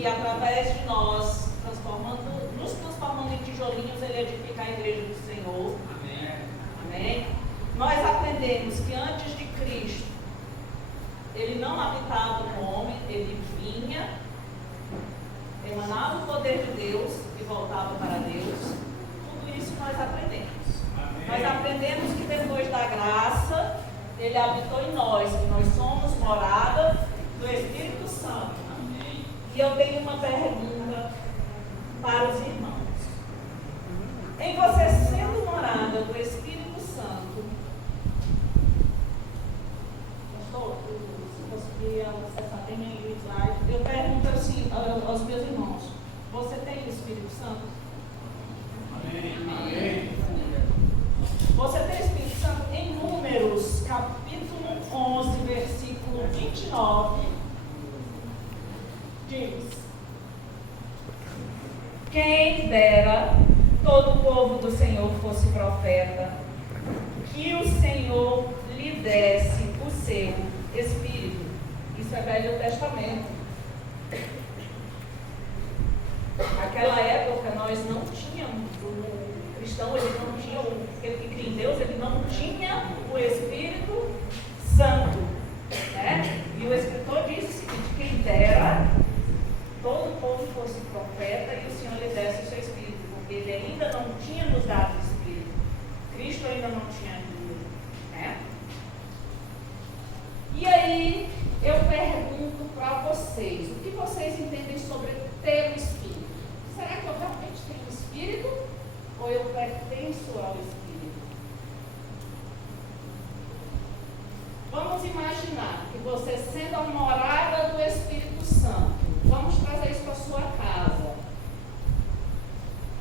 que através de nós, nos transformando em tijolinhos, Ele edifica a igreja do Senhor. Amém. Amém? Nós aprendemos que antes de Cristo, Ele não habitava no homem, Ele vinha, emanava o poder de Deus e voltava para Deus. Tudo isso nós aprendemos. Amém. Nós aprendemos que depois da graça, Ele habitou em nós, que nós somos morada do Espírito Santo. Amém. E eu tenho uma pergunta para os irmãos. Em você sendo morada do Espírito Santo, pastor, se conseguir acessar bem aí o slide, eu pergunto assim aos meus irmãos: você tem o Espírito Santo? Amém. Amém. Você tem o Espírito Santo? Em Números, capítulo 11, versículo 29, diz: quem dera todo o povo do Senhor fosse profeta, que o Senhor lhe desse o seu Espírito. Isso é Velho Testamento. Naquela época nós não tínhamos, o cristão ele não tinha, aquele que cria em Deus, ele não tinha o Espírito Santo, né? E o escritor disse o seguinte: quem dera todo o povo fosse profeta e o Senhor lhe desse o seu Espírito, porque Ele ainda não tinha nos dado o Espírito. Cristo ainda não tinha vindo, né? E aí eu pergunto para vocês: o que vocês entendem sobre ter o Espírito? Será que eu realmente tenho o Espírito ou eu pertenço ao Espírito? Vamos imaginar que você, sendo a morada do Espírito Santo, vamos trazer isso para a sua casa.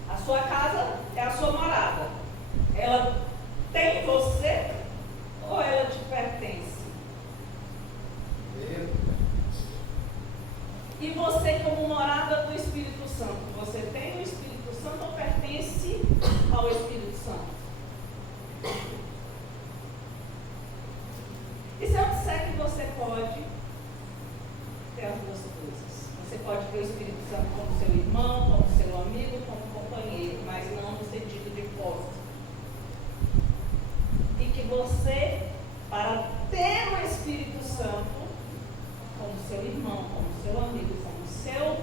A sua casa é a sua morada. Ela tem você ou ela te pertence? E você, como morada do Espírito Santo, você tem o Espírito Santo ou pertence ao Espírito Santo? E se eu disser que você pode ter as duas coisas? Você pode ter o Espírito Santo como seu irmão, como seu amigo, como companheiro, mas não no sentido de posse. E que você, para ter o Espírito Santo como seu irmão, como seu amigo, como seu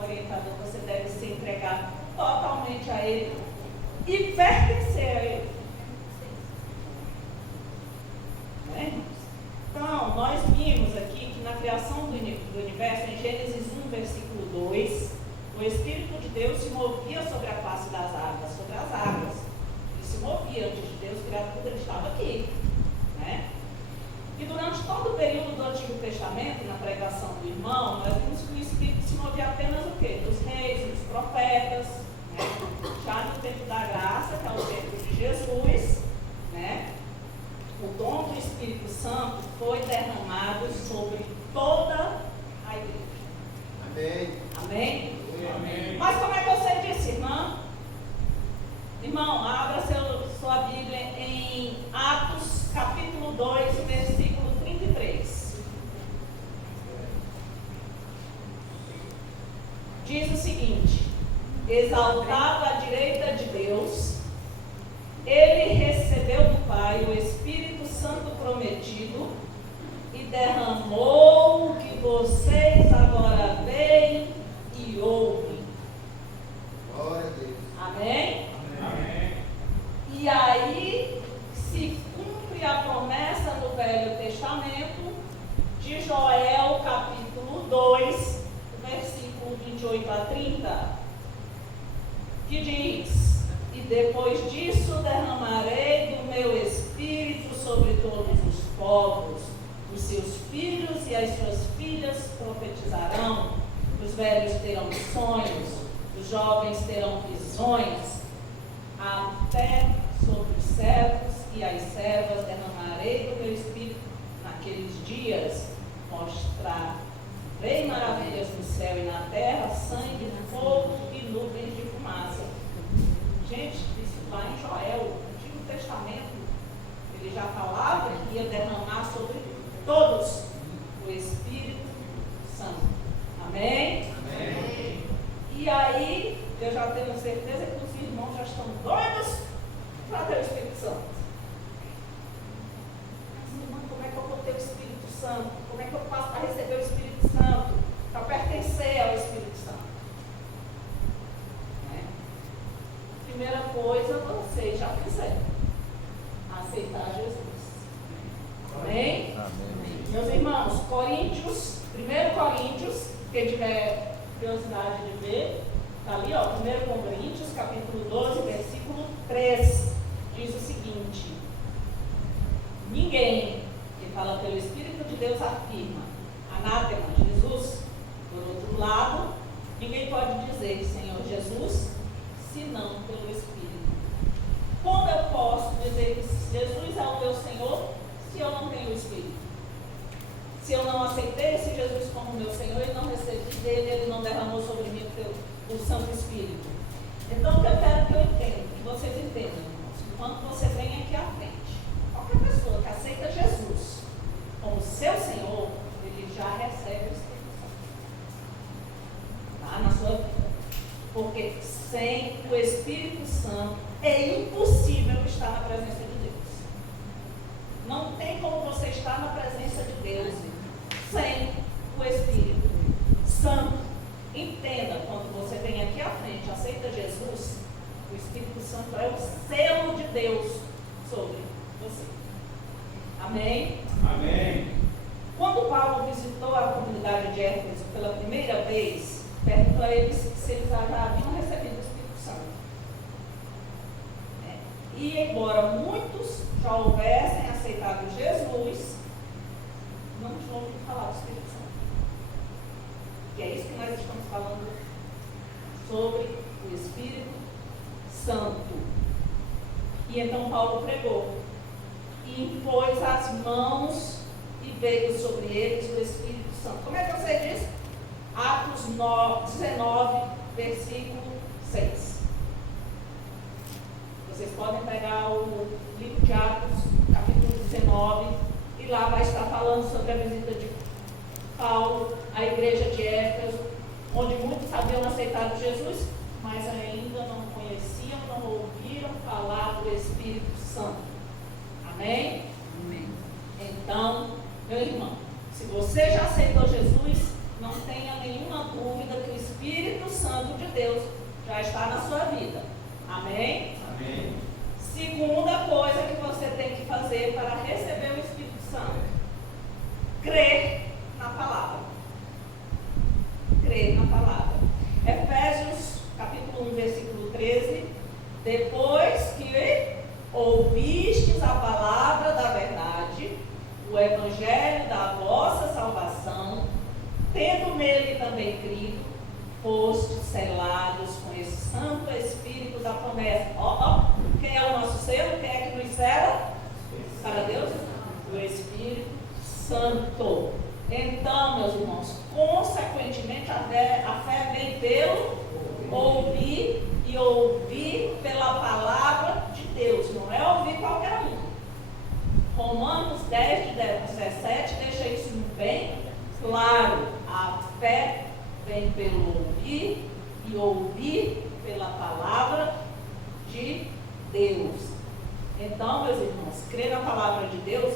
orientador, você deve se entregar totalmente a Ele e pertencer a Ele. Né, irmãos? Então, nós vimos aqui que na criação do universo, em Gênesis 1, versículo 2, o Espírito de Deus se movia sobre a face das águas, sobre as águas. Ele se movia, antes de Deus criar tudo, ele estava aqui. Né? E durante todo o período do Antigo Testamento, na pregação do irmão, nós vimos que o Espírito se movia apenas o quê? Dos reis, dos profetas, né? Já no tempo da graça, que é o tempo de Jesus, né? O dom do Espírito Santo foi derramado sobre toda a igreja. Amém. Amém? Amém. Mas como é que você disse, irmã? Irmão, abra sua Bíblia em Atos, capítulo 2, versículo 33. Diz o seguinte: exaltado à direita de Deus, ele recebeu do Pai o Espírito Santo prometido e derramou o que vocês agora veem e ouvem. Glória a Deus. Amém? Amém. E aí se cumpre a promessa no Velho Testamento de Joel, capítulo 2, versículo 28 a 30, que diz: e depois disso derramarei do meu Espírito sobre todos os povos, os seus filhos e as suas filhas profetizarão, os velhos terão sonhos, os jovens terão visões, até sobre os servos e as servas derramarei do meu Espírito naqueles dias, mostrarei maravilhas no céu e na terra, sangue, fogo e nuvens de fumaça. Gente, isso lá em Joel, no Antigo Testamento, ele já falava que ia derramar sobre todos o Espírito Santo. Amém? Amém. eu já tenho certeza que os irmãos já estão doidos para ter o Espírito Santo. Mas, irmão, como é que eu vou ter o Espírito Santo? Como é que eu faço para receber o Espírito Santo? Para pertencer ao Espírito Santo? Né? Primeira coisa, vocês já fizeram. Aceitar Jesus. Amém? Amém. Meus irmãos, Coríntios, 1 Coríntios, quem tiver curiosidade de ver, está ali, ó, 1 Coríntios, capítulo 12, versículo 3, diz o seguinte: ninguém que fala pelo Espírito de Deus afirma, anátema, Jesus. Por outro lado, ninguém pode dizer Senhor Jesus, senão pelo Espírito. Como eu posso dizer que Jesus é o meu Senhor se eu não tenho o Espírito? Se eu não aceitei esse Jesus como meu Senhor e não recebi dele, ele não derramou sobre mim o Santo Espírito. Então, o que eu quero que eu entenda, que vocês entendam, irmãos, quando você vem aqui à frente, qualquer pessoa que aceita Jesus como seu Senhor, ele já recebe o Espírito Santo. Tá? Na sua vida. Porque sem o Espírito Santo é impossível estar na presença de Deus. Não tem como você estar na presença de Deus sem o Espírito Santo. Entenda, quando você vem aqui à frente, aceita Jesus, o Espírito Santo é o selo de Deus sobre você. Amém? Amém. Quando Paulo visitou a comunidade de Éfeso pela primeira vez, perguntou a eles se eles já haviam recebido o Espírito Santo. E embora muitos já houvessem aceitado Jesus, não tinham ouvido falar do Espírito Santo. E é isso que nós estamos falando sobre o Espírito Santo. E então Paulo pregou e impôs as mãos e veio sobre eles o Espírito Santo. Como é que você diz? Atos 19, versículo 6. Vocês podem pegar o livro de Atos, capítulo 19, e lá vai estar falando sobre a visita de Paulo à igreja de Éfeso, onde muitos haviam aceitado Jesus, mas ainda não conheciam, não ouviram falar do Espírito Santo. Amém? Amém. Então, meu irmão, se você já aceitou Jesus, não tenha nenhuma dúvida que o Espírito Santo de Deus já está na sua vida. Amém? Amém. Segunda coisa que você tem que fazer para receber o Espírito Santo: crer na palavra. Crer na palavra. Efésios, capítulo 1, versículo 13. Depois que ouvistes a palavra da verdade, o evangelho da vossa salvação, tendo nele também crido, fostes selados com esse Santo Espírito da promessa. Quem é o nosso selo? Quem é que nos sela? Para Deus? O Espírito Santo. Então, meus irmãos, consequentemente, a fé vem pelo ouvir, e ouvir pela palavra de Deus. Não é ouvir qualquer um. Romanos 10, 17 deixa isso bem claro. A fé vem pelo ouvir, e ouvir pela palavra de Deus. Então, meus irmãos, crer na palavra de Deus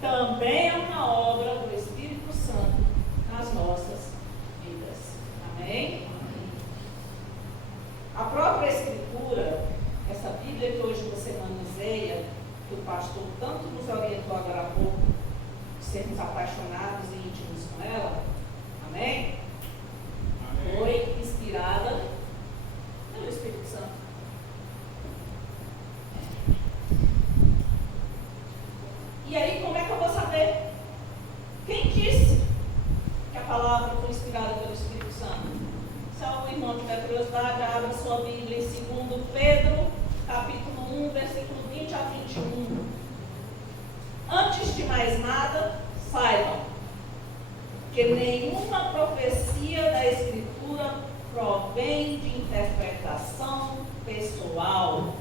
também é uma obra do Espírito Santo nas nossas vidas. Amém? A própria Escritura, essa Bíblia que hoje você manuseia, que o pastor tanto nos orientou agora há pouco, sermos apaixonados e íntimos com ela, amém? Amém. Foi inspirada pelo Espírito Santo. E aí, como é que eu vou saber? Quem disse que a palavra foi inspirada pelo Espírito Santo? Se algum irmão tiver curiosidade, abra sua Bíblia em 2 Pedro, capítulo 1, versículo 20 a 21. Antes de mais nada, saibam que nenhuma profecia da Escritura provém de interpretação pessoal,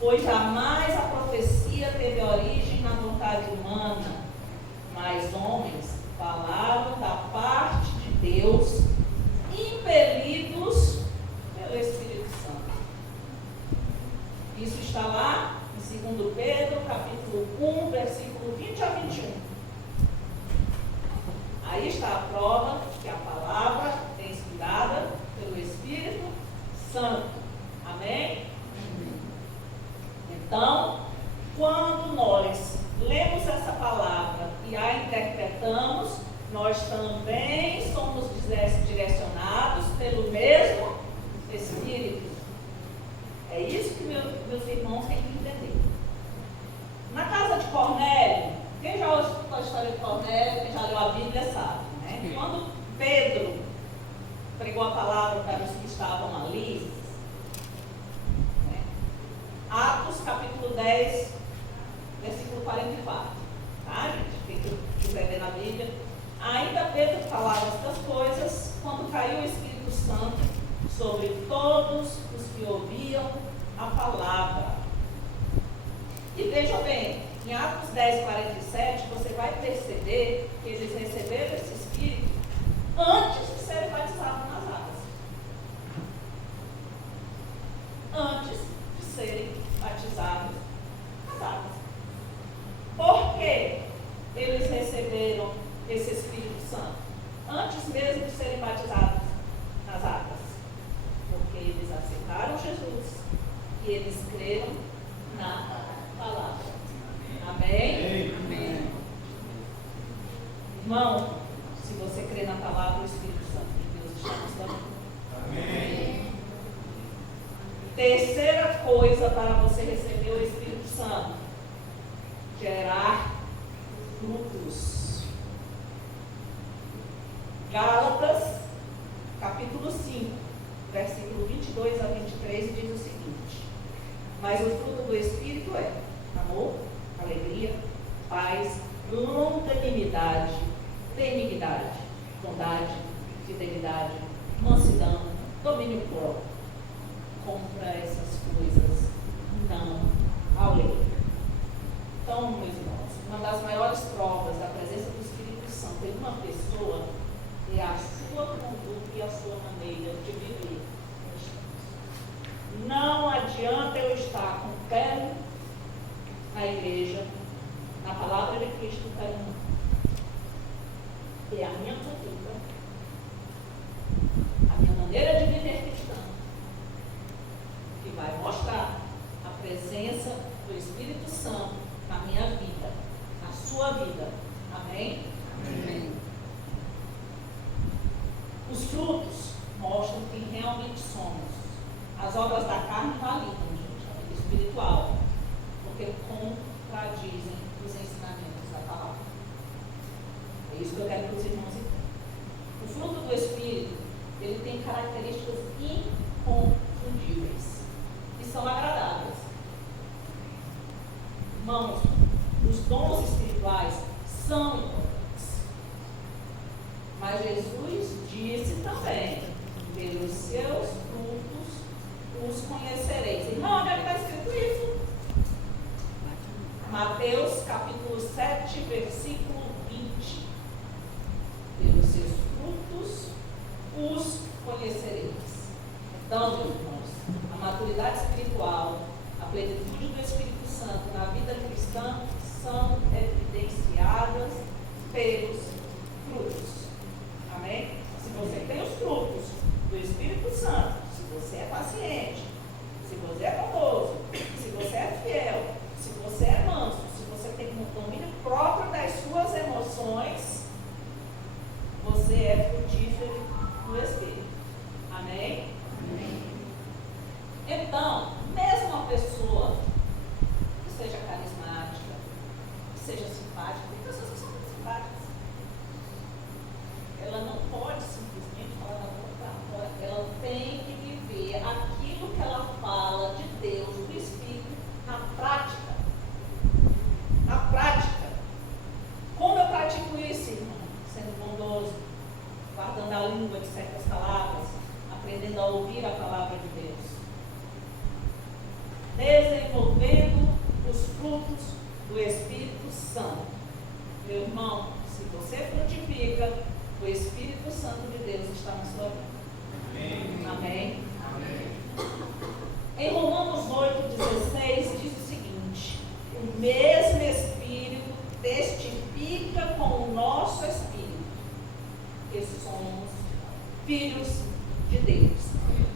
pois jamais a profecia teve origem na vontade humana, mas homens falaram da parte de Deus, impelidos pelo Espírito sobre todos os que ouviam a palavra. E veja bem, em Atos 10, 47, você vai perceber que eles receberam esse Espírito antes de serem batizados nas águas. Antes de serem batizados nas águas. Por que eles receberam esse Espírito Santo? Antes mesmo de serem batizados nas águas. Porque eles aceitaram Jesus e eles creram na palavra. Amém? Amém. Irmão, se você crê na palavra, o Espírito Santo de Deus está na sua vida. Amém. Terceira coisa para você receber o Espírito Santo: gerar frutos. Gálatas, capítulo 5, versículo 22 a 23, diz o seguinte: mas o fruto do Espírito é amor, alegria, paz, longanimidade, benignidade, bondade, fidelidade, mansidão, domínio próprio. Contra essas coisas não há lei. Então, meus irmãos, uma das maiores provas da presença do Espírito Santo em uma pessoa é a sua conduta e a sua maneira de viver. Não adianta eu estar com o pé na igreja, na palavra de Cristo, é a minha conduta, a minha maneira de viver cristã, que vai mostrar a presença do Espírito Santo na minha vida, na sua vida. Amém? Amém. Os frutos mostram quem realmente somos. As obras da carne validam, gente, a vida espiritual, porque contradizem os ensinamentos da palavra. É isso que eu quero que os irmãos entendam. O fruto do Espírito, ele tem características inconfundíveis e são agradáveis. Irmãos, os dons espirituais são importantes. Mas Jesus disse também: pelos seus frutos os conhecereis. Irmão, onde é que está escrito isso? Mateus capítulo 7, versículo 20. Pelos seus frutos os conhecereis. Então, meus irmãos, a maturidade espiritual, a plenitude do Espírito Santo na vida cristã são evidenciadas pelos frutos. Amém? Se você tem os frutos do Espírito Santo, se você é paciente, se você é bondoso, se você é fiel, se você é manso, se você tem um domínio próprio das suas emoções, você é frutífero no Espírito. Amém? Amém. Então, mesmo uma pessoa que seja carismática, que seja simpática, tem pessoas que são muito simpáticas, ela não pode simplesmente falar da boca para fora, ela tem que viver aquilo que ela fala de Deus, do Espírito, na prática. Na prática. Como eu pratico isso, irmão? Sendo bondoso, guardando a língua de certas palavras, aprendendo a ouvir a palavra de Deus, desenvolvendo os frutos do Espírito Santo. Meu irmão, se você frutifica, o Espírito Santo de Deus está na sua vida. Amém? Amém. Em Romanos 8,16 diz o seguinte: o mesmo Espírito testifica com o nosso Espírito que somos filhos de Deus.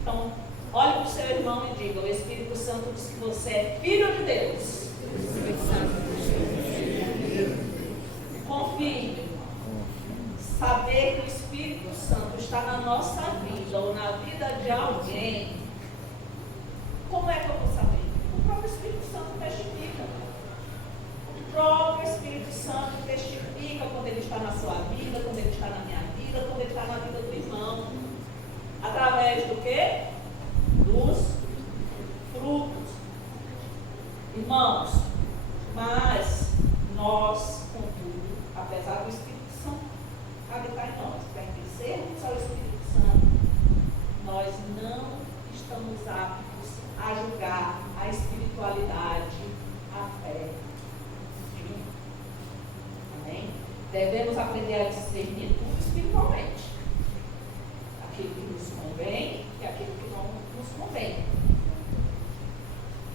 Então, olhe para o seu irmão e diga: o Espírito Santo diz que você é filho de Deus. Confie, meu irmão. Saber que o Espírito Santo está na nossa vida ou na vida de alguém, como é que eu vou saber? O próprio Espírito Santo testifica. O próprio Espírito Santo testifica quando ele está na sua vida, quando ele está na minha vida, quando ele está na vida do irmão. Através do quê? Dos frutos. Irmãos, mas nós, contudo, apesar do Espírito Santo habitar em nós, pertencermos ao Espírito Santo, nós não aprender a discernir tudo espiritualmente. Aquilo que nos convém e aquilo que não nos convém.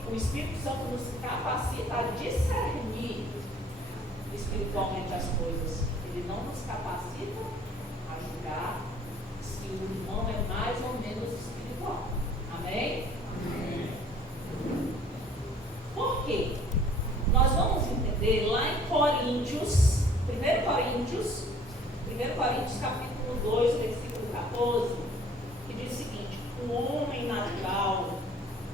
O Espírito Santo nos capacita a discernir espiritualmente as coisas. Ele não nos capacita a julgar se o irmão é mais ou menos espiritual. Amém? Amém. Por quê? Nós vamos entender lá em Coríntios, 1 Coríntios capítulo 2, versículo 14, que diz o seguinte: o homem natural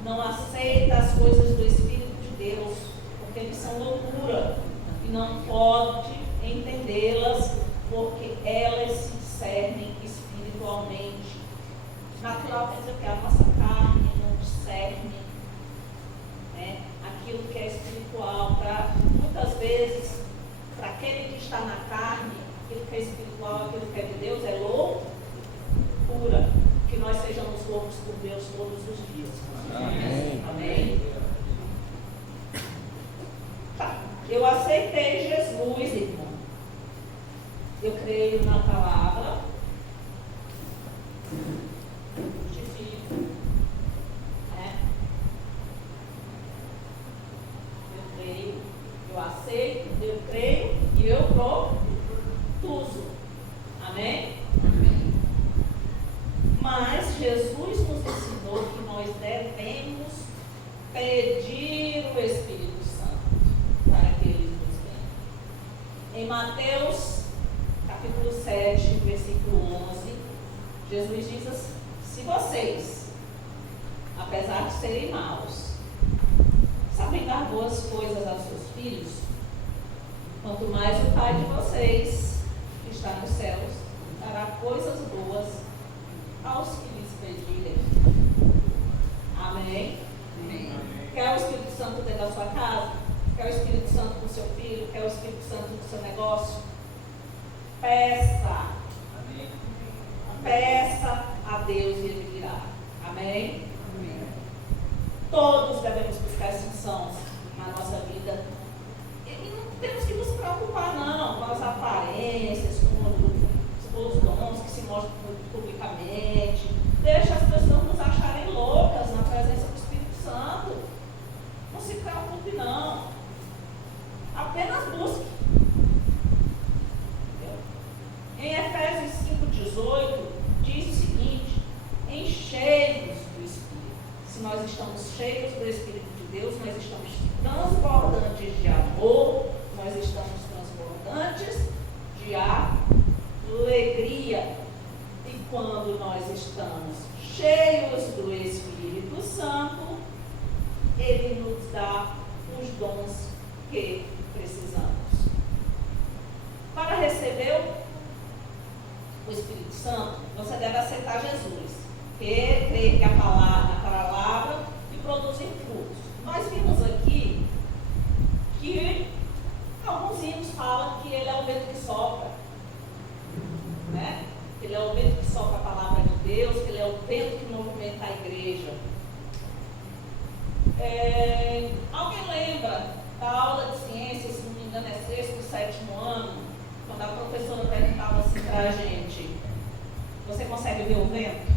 não aceita as coisas do Espírito de Deus, porque eles são loucura, e não pode entendê-las, porque elas se discernem espiritualmente. Natural quer dizer que a nossa carne não discerne, né, aquilo que é espiritual. Muitas vezes, para aquele que está na carne, aquilo que é espiritual, aquilo que é de Deus, é loucura. Que nós sejamos loucos por Deus todos os dias. Amém. Amém. Tá. Eu aceitei Jesus, irmão. Eu creio na palavra. Justifico. Né? Eu creio. Eu aceito. Eu creio. E eu produzo. Amém? Amém. Mas Jesus nos ensinou que nós devemos pedir o Espírito Santo para que Ele nos dê. Em Mateus, capítulo 7, versículo 11, Jesus diz assim: se vocês, apesar de serem maus, sabem dar boas coisas aos seus filhos, quanto mais o Pai de vocês, que está nos céus, dará coisas boas aos que lhes pedirem. Amém? Amém. Quer o Espírito Santo dentro da sua casa? Quer o Espírito Santo no seu filho? Quer o Espírito Santo no seu negócio? Peça. Amém. Peça a Deus e Ele virá. Amém? Amém. Todos devemos buscar essa unção na nossa vida. E não temos que nos preocupar não com as aparências, com os dons que se mostram publicamente. Deixa as pessoas nos acharem loucas na presença do Espírito Santo. Não se preocupe não. Apenas busque. Em Efésios 5,18 diz o seguinte: encheios do Espírito. Se nós estamos cheios do Espírito de Deus, nós estamos transbordantes de amor, nós estamos transbordantes de alegria. E quando nós estamos cheios do Espírito Santo, Ele nos dá os dons que precisamos. Para receber o Espírito Santo, você deve aceitar Jesus, crer que a palavra e produzir frutos. Nós vimos aqui que alguns hinos falam que Ele é o vento que sopra, né? Ele é o vento que sopra a palavra de Deus, que Ele é o vento que movimenta a igreja. Alguém lembra da aula de ciências, se não me engano é 6º ou 7º ano, quando a professora perguntava assim para a gente: você consegue ver o vento?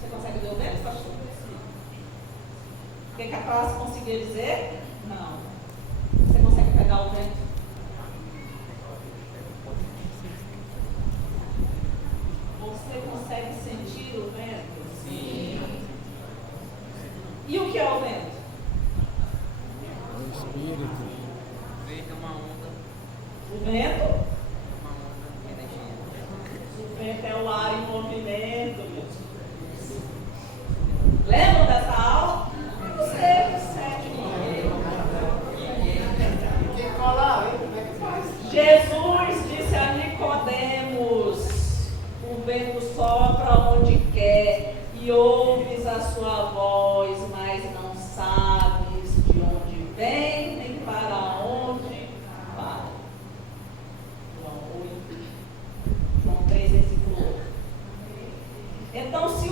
Você consegue ver o vento, pastor? O que a classe conseguia dizer? Não. Você consegue pegar o vento? Você consegue sentir o vento? Sim. E o que é o vento? O Espírito. Vento é uma onda. O vento? Uma onda de energia. O vento é o ar em movimento, meu Deus. Lembram dessa aula? Não sei, 7º. Quem colar, hein? Como é que faz? Jesus disse a Nicodemos: o vento sopra onde quer e ouves a sua voz, mas não sabes de onde vem nem para onde vai. João 3, versículo 8. Então, se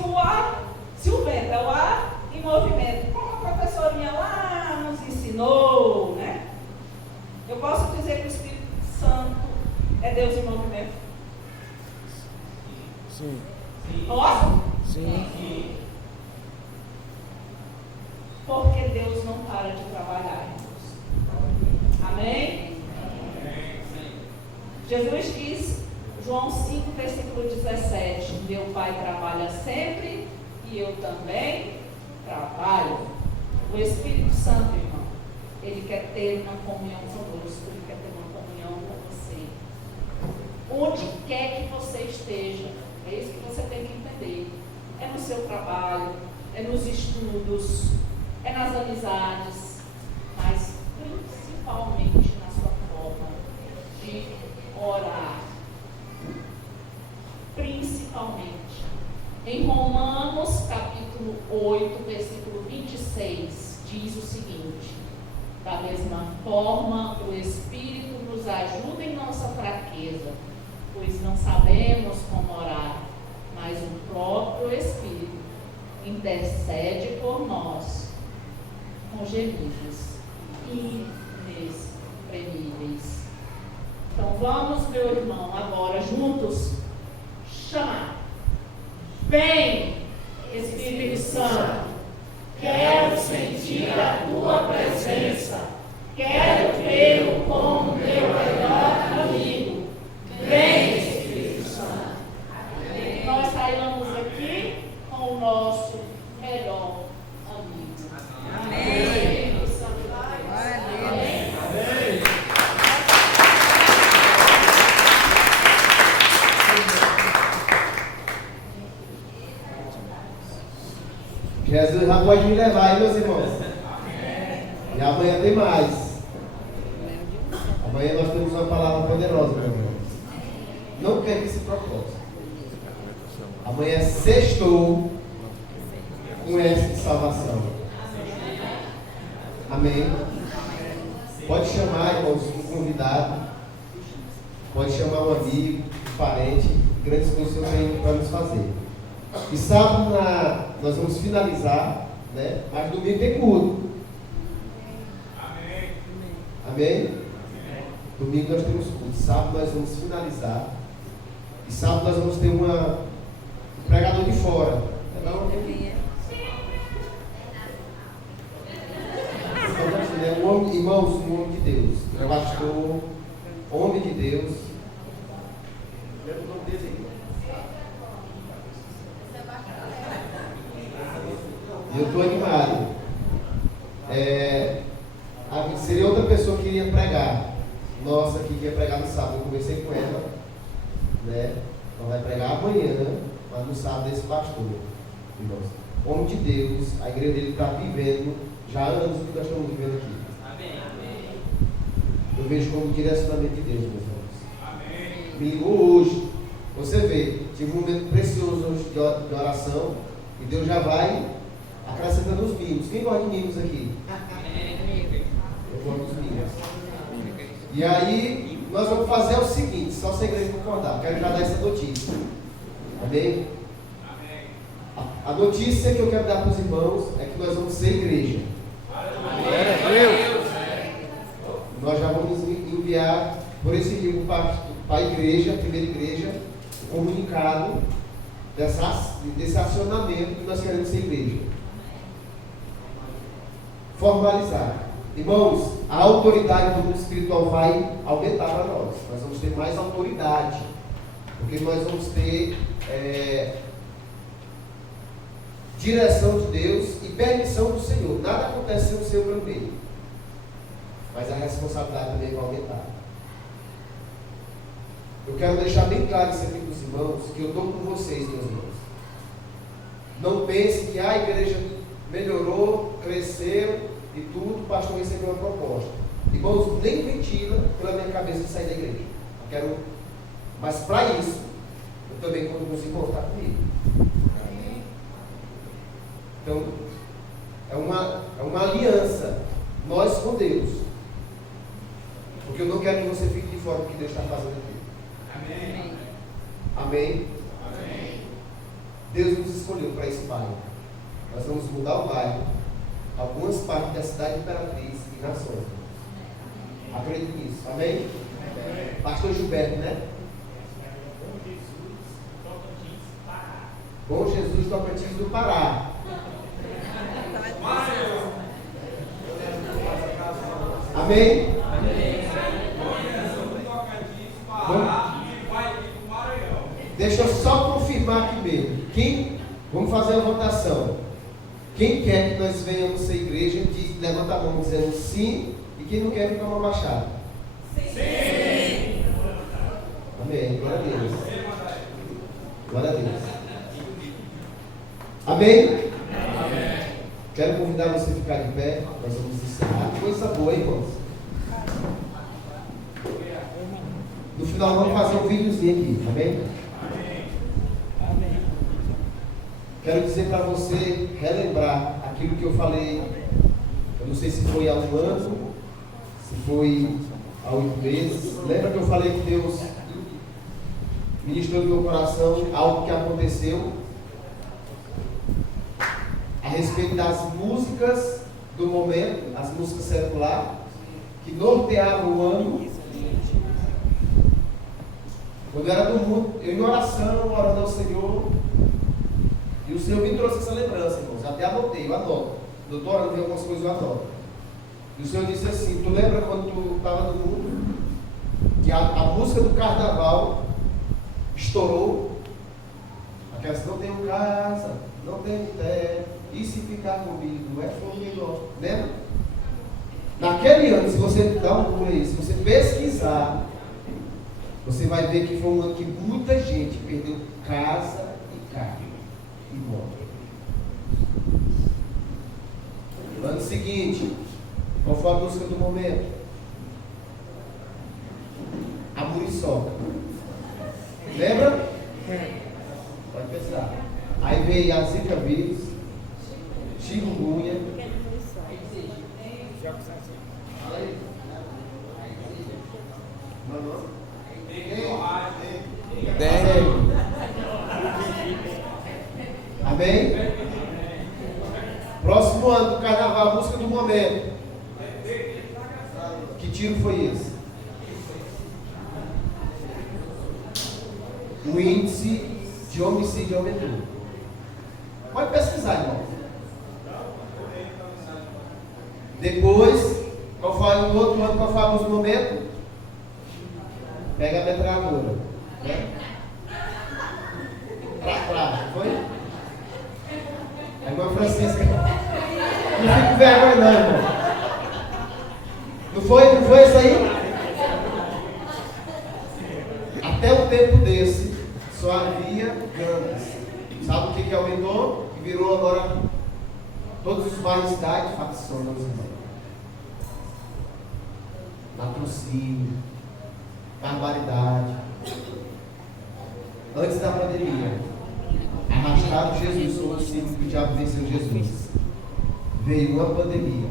o vento é o ar em movimento, como a professorinha lá nos ensinou, né? Eu posso dizer que o Espírito Santo É Deus em movimento. Sim. Posso? Sim. Porque Deus não para de trabalhar, irmãos. Amém? Jesus diz, João 5, versículo 17, meu Pai trabalha sempre e eu também trabalho. O Espírito Santo, irmão, ele quer ter uma comunhão conosco, ele quer ter uma comunhão com você. Onde quer que você esteja, é isso que você tem que entender. É no seu trabalho, é nos estudos, é nas amizades, mas principalmente na sua forma de orar. Principalmente. Em Romanos, capítulo 8, versículo 26, diz o seguinte: da mesma forma, o Espírito nos ajuda em nossa fraqueza, pois não sabemos como orar, mas o próprio Espírito intercede por nós com gemidos inexprimíveis. Então vamos, meu irmão, agora juntos chamar. Vem, Espírito Santo, quero sentir a tua presença, quero tê-lo como meu melhor amigo. Vem, Espírito Santo. Nós saímos aqui com o nosso melhor amigo. Amém. Espírito Santo. Amém. Jesus já pode me levar aí, meus irmãos. E amanhã tem mais. Amanhã nós temos uma palavra poderosa, meu irmão. Não perca esse propósito. Amanhã é sextou com essa de salvação. Amém? Pode chamar, irmãos, um convidado. Pode chamar um amigo, um parente. Grandes coisas Deus tem para nos fazer. E sábado nós vamos finalizar, né? Mas domingo tem culto. Amém? Amém? Domingo nós temos culto. Sábado nós vamos finalizar. E sábado nós vamos ter um pregador de fora. Irmãos, um homem de Deus. Pastor, homem de Deus. Lembra o nome dele aí? Eu estou animado. Seria outra pessoa que iria pregar. Nossa, que ia pregar no sábado. Eu conversei com ela, né? Ela vai pregar amanhã, mas no sábado esse pastor. Irmãos, homem de Deus, a igreja dele está vivendo já há anos que nós estamos vivendo aqui. Amém. Eu vejo como direcionamento de Deus, meus irmãos. Amém. Me ligou hoje. Você vê, tive um momento precioso hoje de oração e Deus já vai acrescentando os mimos. Quem gosta de mimos aqui? Eu gosto dos mimos. E aí, nós vamos fazer o seguinte, só se a igreja concordar. Quero já dar essa notícia. Amém? A notícia que eu quero dar para os irmãos é que nós vamos ser igreja. Amém. Nós já vamos enviar por esse livro para a igreja, a primeira igreja, o comunicado desse acionamento que nós queremos ser igreja. Formalizar. Irmãos, a autoridade do mundo espiritual vai aumentar para nós. Nós vamos ter mais autoridade. Porque nós vamos ter direção de Deus e permissão do Senhor. Nada acontece sem o Senhor pelo meio. Mas a responsabilidade também vai aumentar. Eu quero deixar bem claro isso aqui para os irmãos, que eu estou com vocês, meus irmãos. Não pense que a igreja melhorou, cresceu e tudo, o pastor recebeu uma proposta. Irmãos, nem ventila pela minha cabeça de sair da igreja. Mas para isso, eu também conto com os irmãos, está comigo. Então, é uma aliança, nós com Deus. Porque eu não quero que você fique de fora do que Deus está fazendo aqui. Amém. Amém. Amém. Deus nos escolheu para esse bairro. Nós vamos mudar o bairro, algumas partes da cidade de Imperatriz e nações. Acredite nisso. Amém? Amém. Pastor Gilberto, né? Bom Jesus, Tocantins do Pará. Amém? Deixa eu só confirmar aqui mesmo. Vamos fazer uma votação. Quem quer que nós venhamos ser igreja, levanta a mão dizendo sim. E quem não quer, fica uma baixada. Sim. Amém. Glória a Deus. Glória a Deus. Amém? Amém. Quero convidar você a ficar de pé. Nós vamos encerrar. Coisa boa, hein, irmãos? No final vamos fazer um videozinho aqui. Amém? Quero dizer para você relembrar aquilo que eu falei. Eu não sei se foi há um ano, se foi há 8 meses. Lembra que eu falei que Deus ministrou no meu coração algo que aconteceu a respeito das músicas do momento, as músicas seculares, que norteavam o ano. Quando eu era do mundo, eu em oração, orando ao Senhor. E o Senhor me trouxe essa lembrança, irmãos. Até anotei, eu anoto. Doutor, eu vi algumas coisas, eu anoto. E o Senhor disse assim: tu lembra quando tu estava no mundo? Que a música do carnaval estourou. Aquelas: não tenho casa, não tenho terra, e se ficar comigo é fogo. Lembra? Naquele ano, se você dar um pulo aí, se você pesquisar, você vai ver que foi um ano que muita gente perdeu casa e carro. No ano seguinte, qual foi a música do momento? A Muriçoca. Lembra? Pode pensar. Aí veio a Zika vírus, chikungunya. Amém? Próximo ano do carnaval, a música do momento. Que tiro foi esse? O índice de homicídio aumentou. Pode pesquisar, irmão. Depois, qual foi o outro ano, qual foi a música do momento? Pega a metralhadora. Né? Foi? A irmã Francisca. Não fico vergonha não, irmão. Não foi isso aí? Até um tempo desse, só havia gangues. Sabe o que aumentou? Que virou agora todos os bairros da cidade, facções, irmãos. Latrocínio, barbaridade. Antes da pandemia, arrastado Jesus sobre o ciclo que o diabo venceu Jesus. Veio uma pandemia.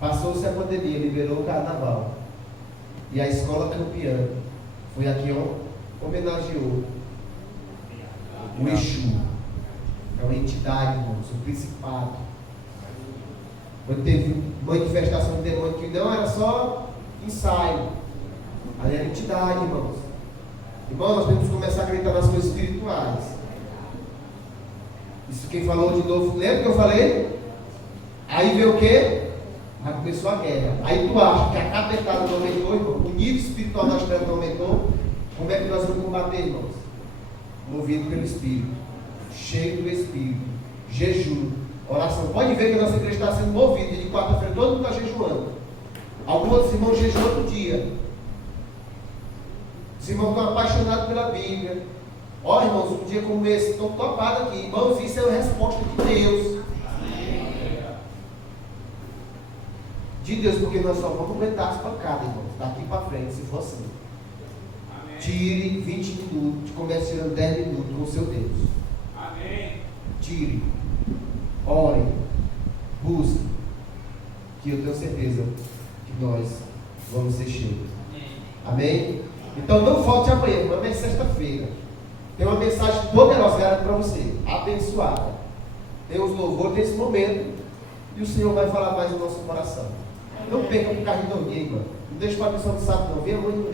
Passou-se a pandemia, liberou o carnaval. E a escola campeã foi a que homenageou o Exu. É uma entidade, irmãos, um principado. Quando teve manifestação de demônio, que não era só ensaio, ali era entidade, irmãos. Irmão, nós temos que começar a acreditar nas coisas espirituais. Isso quem falou de novo, lembra que eu falei? Aí veio o quê? Aí começou a guerra. Aí tu acha que a capetada não aumentou, irmão? O nível espiritual das trevas não aumentou? Como é que nós vamos combater, irmãos? Movido pelo Espírito, cheio do Espírito, jejum, oração. Pode ver que a nossa igreja está sendo movida. De quarta-feira todo mundo está jejuando. Alguns outros irmãos jejuam outro dia. Os irmãos estão apaixonados pela Bíblia. Ó, irmãos, um dia como esse, estão topados aqui. Irmãos, isso é uma resposta de Deus. De Deus, porque nós só vamos aguentar as pancadas, irmãos, daqui para frente, se for assim. Tire 20 minutos, comece tirando 10 minutos com o seu Deus. Amém. Tire, ore, busque, que eu tenho certeza que nós vamos ser cheios. Amém? Então não falte amanhã, amanhã é sexta-feira. Tem uma mensagem poderosa, garanto para você, abençoada. Tem os louvores nesse momento e o Senhor vai falar mais no nosso coração. Não perca por causa de dormir, irmão. Não deixe para a missão de sábado, não. Vem amanhã.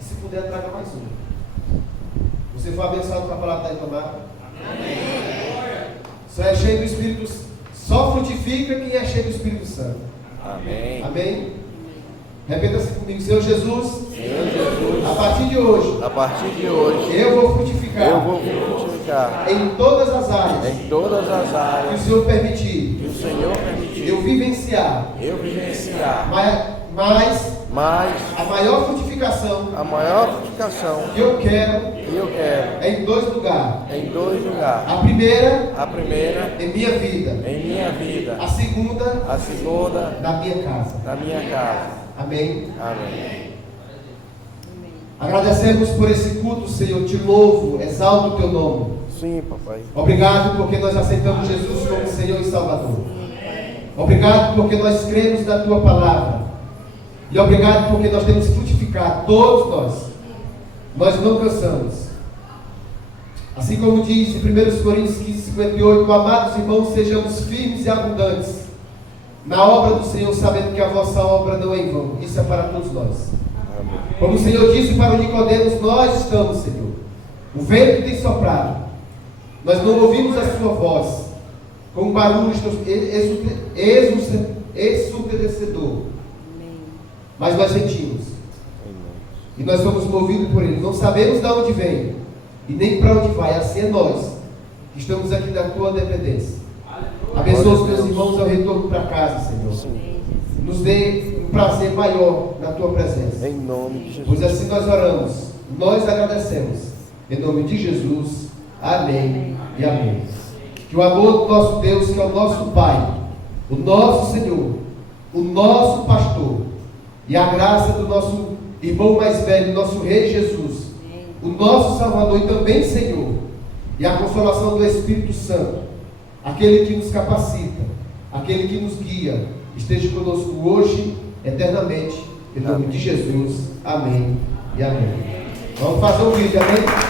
E se puder, traga mais um. Você foi abençoado com a palavra da tomada? Amém. Só é cheio do Espírito, só frutifica quem é cheio do Espírito Santo. Amém. Amém. Repita-se comigo, Senhor Jesus. Senhor Jesus, A partir de hoje, eu vou frutificar. Em todas as áreas. Em todas as Que o áreas. Senhor permitir. Que o Senhor permitir. Eu vivenciar. Mas a maior frutificação que eu quero é em dois lugares. A primeira em minha vida. A segunda na minha casa. Amém. Agradecemos por esse culto, Senhor. Te louvo, exalto o teu nome. Sim, papai. Obrigado porque nós aceitamos Jesus como Senhor e Salvador. Obrigado porque nós cremos na tua palavra. E obrigado porque nós temos frutificado, todos nós. Nós não cansamos. Assim como diz em 1 Coríntios 15:58, amados irmãos, sejamos firmes e abundantes na obra do Senhor, sabendo que a vossa obra não é em vão. Isso é para todos nós. Amém. Como o Senhor disse para o Nicodemos, nós estamos, Senhor. O vento tem soprado. Nós não ouvimos a sua voz, com um barulho ensurdecedor. Mas nós sentimos. E nós somos movidos por Ele. Não sabemos de onde vem e nem para onde vai. Assim é nós, que estamos aqui na tua dependência. Abençoa os meus irmãos ao retorno para casa, Senhor. Nos dê um prazer maior na tua presença. Em nome de Jesus. Pois assim nós oramos, nós agradecemos. Em nome de Jesus. Amém e amém. Que o amor do nosso Deus, que é o nosso Pai, o nosso Senhor, o nosso pastor, e a graça do nosso irmão mais velho, nosso Rei Jesus, o nosso Salvador e também Senhor, e a consolação do Espírito Santo, aquele que nos capacita, aquele que nos guia, esteja conosco hoje, eternamente, em nome de Jesus. Amém e amém. Vamos fazer um vídeo, amém?